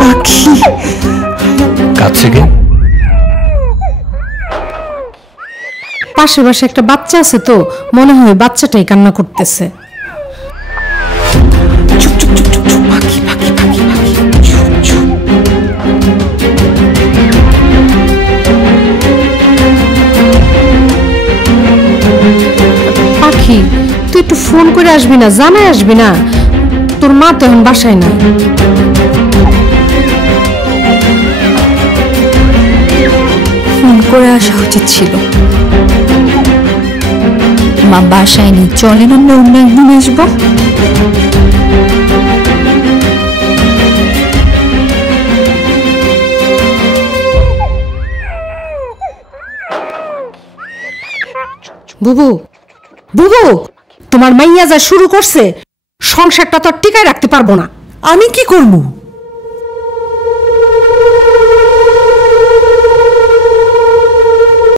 পাখি কাছে কে? পাশে পাশে একটা বাচ্চা আছে তো, মনে হয় বাচ্চাটাই কান্না করতেছে। চুপ চুপ চুপ চুপ চুপ, পাখি পাখি পাখি পাখি, চুপ চুপ। পাখি, তুই একটু ফোন করে আসবি না, জানাই আসবি না? তোর মা তো এখন বাসায় না। ফোন করে আসা উচিত ছিল। মা বাসায় নেই, চলেন আমরা অন্য একদিন আসবো। বুবু, বুবু, তোমার মাইয়া যা শুরু করছে, সংসারটা তো টিকায় রাখতে পারবো না। আমি কি করবো?